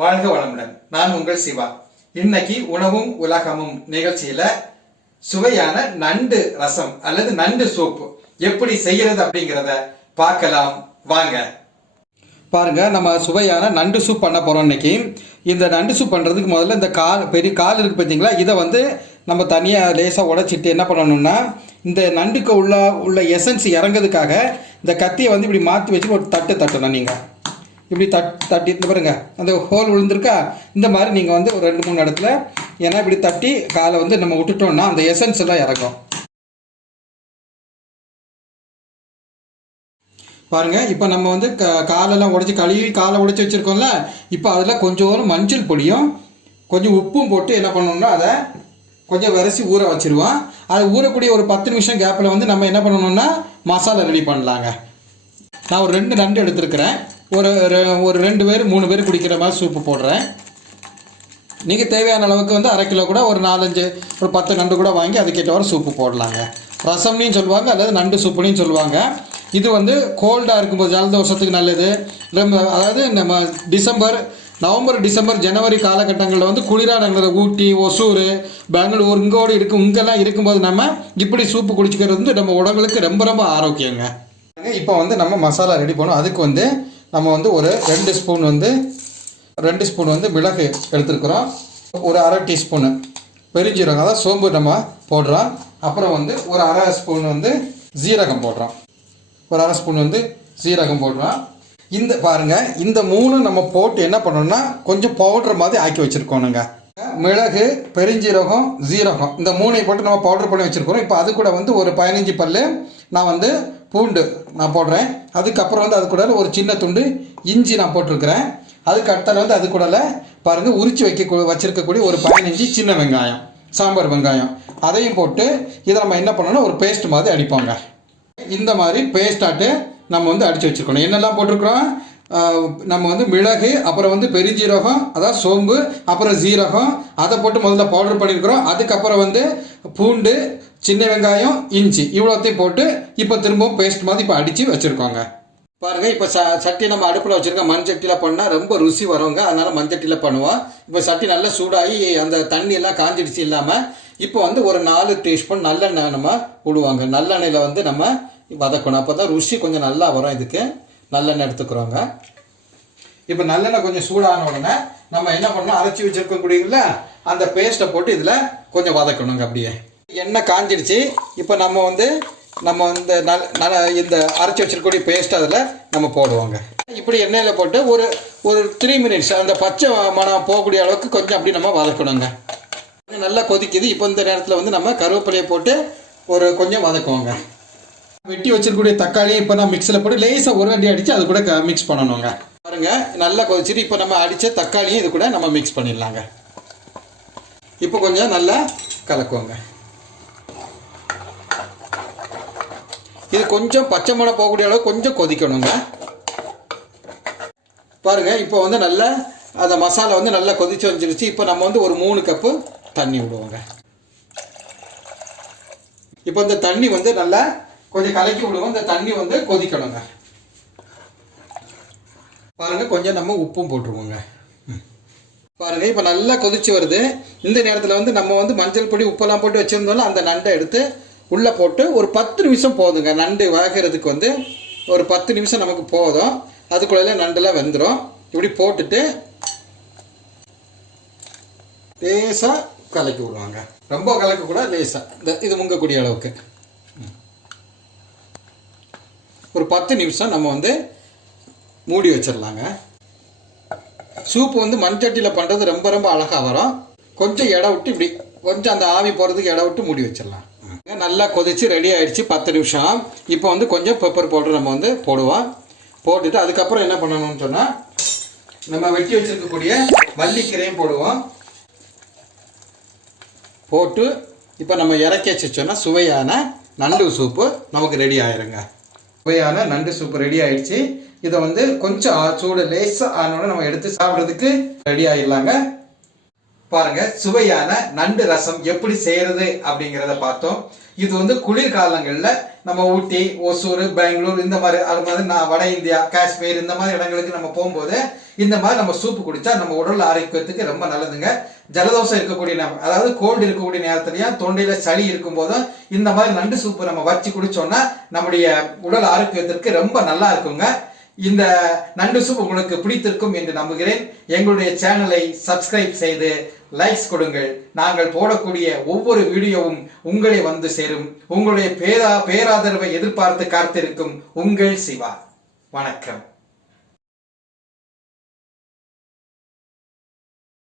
வாழ்க வளமுடன். நான் உங்கள் சிவா. இன்னைக்கு உணவும் உலகமும் நிகழ்ச்சியில சுவையான நண்டு ரசம் அல்லது நண்டு சூப் எப்படி செய்யறது அப்படிங்கிறத பார்க்கலாம். வாங்க. பாருங்க நம்ம சுவையான நண்டு சூப் பண்ண போறோம் இன்னைக்கு. இந்த நண்டு சூப் பண்றதுக்கு முதல்ல இந்த கால் பெரிய கால் இருக்கு பார்த்தீங்களா இதை வந்து நம்ம தனியாக லேசாக உடைச்சிட்டு என்ன பண்ணணும்னா இந்த நண்டுக்கு உள்ள உள்ள எசன்ஸ் இறங்குறதுக்காக இந்த கத்தியை வந்து இப்படி மாற்றி வச்சு ஒரு தட்டு தட்டணும் நீங்கள் இப்படி தட் தட்டி இந்த பாருங்க அந்த ஹோல் விழுந்திருக்கா? இந்த மாதிரி நீங்கள் வந்து ஒரு ரெண்டு மூணு இடத்துல ஏன்னா இப்படி தட்டி காலை வந்து நம்ம விட்டுட்டோம்னா அந்த எசன்ஸ் எல்லாம் இறங்கும். பாருங்கள் இப்போ நம்ம வந்து க காலெல்லாம் உடைச்சி கழுவி காலை உடைச்சி வச்சிருக்கோம்ல இப்போ அதில் கொஞ்சம் மஞ்சள் பொடியும் கொஞ்சம் உப்பும் போட்டு என்ன பண்ணணும்னா அதை கொஞ்சம் விரசி ஊற வச்சுருவோம். அது ஊறக்கூடிய ஒரு பத்து நிமிஷம் கேப்பில் வந்து நம்ம என்ன பண்ணணும்னா மசாலா ரெடி பண்ணலாங்க. நான் ஒரு ரெண்டு நண்டு எடுத்துருக்கிறேன். ஒரு ரெ- ஒரு ரெண்டு பேர் மூணு பேர் குடிக்கிற மாதிரி சூப்பு போடுறேன். நீங்கள் தேவையான அளவுக்கு வந்து அரை கிலோ கூட ஒரு நாலஞ்சு ஒரு பத்து நண்டு கூட வாங்கி அதுக்கேற்றவாறு சூப்பு போடலாங்க. ரசம்னையும் சொல்லுவாங்க அல்லது நண்டு சூப்புனையும் சொல்லுவாங்க. இது வந்து கோல்டாக இருக்கும்போது ஜலதோஷத்துக்கு நல்லது. ரொம்ப அதாவது நம்ம டிசம்பர் நவம்பர் டிசம்பர் ஜனவரி காலகட்டங்களில் வந்து குளிரான ஊட்டி ஒசூர் பெங்களூர் இங்கோடு இருக்கும் இங்கெல்லாம் இருக்கும்போது நம்ம இப்படி சூப்பு குடிச்சிக்கிறது வந்து நம்ம உடம்புக்கு ரொம்ப ரொம்ப ஆரோக்கியங்க. இப்போ வந்து நம்ம மசாலா ரெடி பண்ணோம். அதுக்கு வந்து நம்ம வந்து ஒரு ரெண்டு ஸ்பூன் வந்து ரெண்டு ஸ்பூன் வந்து மிளகு எடுத்துருக்குறோம். ஒரு அரை டீஸ்பூனு பெருஞ்சீரகம் அதாவது சோம்பு நம்ம போடுறோம். அப்புறம் வந்து ஒரு அரை ஸ்பூன் வந்து ஜீரகம் போடுறோம். ஒரு அரை ஸ்பூன் வந்து சீரகம் போடுறோம். இந்த பாருங்க இந்த மூணு நம்ம போட்டு என்ன பண்ணணும்னா கொஞ்சம் பவுடர் மாதிரி ஆக்கி வச்சிருக்கோனுங்க மிளகு பெருஞ்சீரகம் ஜீரகம் இந்த மூணை போட்டு நம்ம பவுடர் பண்ணி வச்சுருக்கிறோம். இப்போ அது கூட வந்து ஒரு பதினஞ்சு பல்லு நான் வந்து பூண்டு நான் போடுறேன். அதுக்கப்புறம் வந்து அது கூட ஒரு சின்ன துண்டு இஞ்சி நான் போட்டிருக்கிறேன். அதுக்கு அடுத்தால வந்து அது கூடல பாருங்கள் உரிச்சு வைக்க வச்சிருக்கக்கூடிய ஒரு பதினஞ்சு சின்ன வெங்காயம் சாம்பார் வெங்காயம். அதையும் போட்டு இதை நம்ம என்ன பண்ணணும் ஒரு பேஸ்ட் மாதிரி அடிப்போங்க. இந்த மாதிரி பேஸ்டாட்டு நம்ம வந்து அடித்து வச்சுருக்கணும். என்னெல்லாம் போட்டிருக்கிறோம்? நம்ம வந்து மிளகு அப்புறம் வந்து பெருஞ்சீரகம் அதாவது சோம்பு அப்புறம் ஜீரகம் அதை போட்டு முதல்ல பவுடர் பண்ணியிருக்கிறோம் அதுக்கப்புறம் வந்து பூண்டு சின்ன வெங்காயம் இஞ்சி இவ்வளோத்தையும் போட்டு இப்போ திரும்பவும் பேஸ்ட் மாதிரி இப்போ அடித்து வச்சுருக்கோங்க. பாருங்கள் இப்போ ச சட்டி நம்ம அடுப்பில் வச்சுருக்கோம் மண் சட்டியில் பண்ணால் ரொம்ப ருசி வருங்க. அதனால் மண் சட்டியில் பண்ணுவோம். இப்போ சட்டி நல்லா சூடாகி அந்த தண்ணியெல்லாம் காஞ்சிடுச்சு இல்லாமல் இப்போ வந்து ஒரு நாலு டீஸ்பூன் நல்லெண்ணெய் நம்ம விடுவாங்க நல்லெண்ணெயில் வந்து நம்ம வதக்கணும். அப்போ தான் ருசி கொஞ்சம் நல்லா வரும் இதுக்கு. நல்லெண்ணெய் எடுத்துக்கிறோங்க. இப்போ நல்லெண்ணெய் கொஞ்சம் சூடான உடனே நம்ம என்ன பண்ணணும்? அரைச்சி வச்சிருக்கக்கூடியல அந்த பேஸ்ட்டை போட்டு இதில் கொஞ்சம் வதக்கணுங்க அப்படியே. எண்ணெய் காஞ்சிடுச்சு. இப்போ நம்ம வந்து நம்ம இந்த நல் இந்த அரைச்சி வச்சிருக்கக்கூடிய பேஸ்ட் அதில் நம்ம போடுவோங்க. இப்படி எண்ணெயில் போட்டு ஒரு ஒரு த்ரீ மினிட்ஸ் அந்த பச்சை மனம் போகக்கூடிய அளவுக்கு கொஞ்சம் அப்படி நம்ம வதக்கணுங்க. நல்லா கொதிக்குது. இப்போ இந்த நேரத்தில் வந்து நம்ம கருவேப்பிலையை போட்டு ஒரு கொஞ்சம் வதக்குவோங்க. வெட்டி வச்சிருக்கக்கூடிய தக்காளியும் இப்போ நான் மிக்ஸில் போட்டு லேசாக ஒரு அடி அடித்து அது கூட மிக்ஸ் பண்ணணுங்க. பாருங்க நல்லா கொதிச்சிட்டு இப்போ நம்ம அடித்த தக்காளியும் இது கூட நம்ம மிக்ஸ் பண்ணிடலாங்க. இப்போ கொஞ்சம் நல்லா கலக்குவோங்க. இது கொஞ்சம் பச்சை மணம் போகக்கூடிய அளவு கொஞ்சம் கொதிக்கணுங்க. பாருங்க இப்போ வந்து நல்லா அந்த மசாலா வந்து நல்லா கொதிச்சு வந்துருச்சு. இப்போ நம்ம வந்து ஒரு மூணு கப்பு தண்ணி விடுவோங்க. இப்போ இந்த தண்ணி வந்து நல்லா கொஞ்சம் கலக்கி விடுவோம் இந்த தண்ணி வந்து கொதிக்கணுங்க. பாருங்க கொஞ்சம் நம்ம உப்பும் போட்டுருவோங்க. ம். பாருங்க இப்போ நல்லா கொதிச்சு வருது. இந்த நேரத்தில் வந்து நம்ம வந்து மஞ்சள் பொடி உப்பெல்லாம் போட்டு வச்சுருந்தோம்ல அந்த நண்டை எடுத்து உள்ளே போட்டு ஒரு பத்து நிமிஷம் போதுங்க. நண்டு வளர்க்குறதுக்கு வந்து ஒரு பத்து நிமிஷம் நமக்கு போதும். அதுக்குள்ளே நண்டெல்லாம் வெந்துடும் இப்படி போட்டுட்டு லேசாக கலக்கி விடுவாங்க. ரொம்ப கலக்கக்கூடாது லேசாக இந்த இது முங்கக்கூடிய அளவுக்கு. ஒரு பத்து நிமிஷம் நம்ம வந்து மூடி வச்சிடலாங்க சூப் வந்து மண்சட்டியில் பண்ணுறது ரொம்ப ரொம்ப அழகாக வரும். கொஞ்சம் இடம் விட்டு இப்படி கொஞ்சம் அந்த ஆவி போகிறதுக்கு இடம் விட்டு மூடி வச்சிடலாம் நல்லா கொதிச்சு ரெடி ஆகிடுச்சு பத்து நிமிஷம். இப்போ வந்து கொஞ்சம் பெப்பர் பவுடர் நம்ம வந்து போடுவோம். போட்டுட்டு அதுக்கப்புறம் என்ன பண்ணணும்னு சொன்னால் நம்ம வெட்டி வச்சிருக்கக்கூடிய மல்லிக்கீரையும் போடுவோம். போட்டு இப்போ நம்ம இறக்கி வச்சோன்னா சுவையான நண்டு சூப்பு நமக்கு ரெடி ஆயிருங்க. சுவையான நண்டு சூப் ரெடி ஆயிடுச்சு. இதை வந்து கொஞ்சம் சூடு லேசாக ஆனோட நம்ம எடுத்து சாப்பிட்றதுக்கு ரெடி ஆயிடலாங்க. பாருங்க சுவையான நண்டு ரசம் எப்படி செய்யறது அப்படிங்கிறத பார்த்தோம். இது வந்து குளிர்காலங்களில் நம்ம ஊட்டி ஒசூர் பெங்களூர் இந்த மாதிரி அது மாதிரி நான் வட இந்தியா காஷ்மீர் இந்த மாதிரி இடங்களுக்கு நம்ம போகும்போது இந்த மாதிரி நம்ம சூப்பு குடிச்சா நம்ம உடல் ஆரோக்கியத்துக்கு ரொம்ப நல்லதுங்க. ஜலதோஷம் இருக்கக்கூடிய நேரம் அதாவது கோல்டு இருக்கக்கூடிய நேரத்துலயும் தொண்டையில சளி இருக்கும் போதும் இந்த மாதிரி நண்டு சூப்பு நம்ம வச்சு குடிச்சோம்னா நம்முடைய உடல் ஆரோக்கியத்திற்கு ரொம்ப நல்லா இருக்குங்க. இந்த நண்டு சூப் உங்களுக்கு பிடித்திருக்கும் என்று நம்புகிறேன். எங்களுடைய சேனலை சப்ஸ்கிரைப் செய்து லைக்ஸ் கொடுங்கள். நாங்கள் போடக்கூடிய ஒவ்வொரு வீடியோவும் உங்களை வந்து சேரும். உங்களுடைய பேரா பேராதரவை எதிர்பார்த்து காத்திருக்கும் உங்கள் சிவா. வணக்கம்.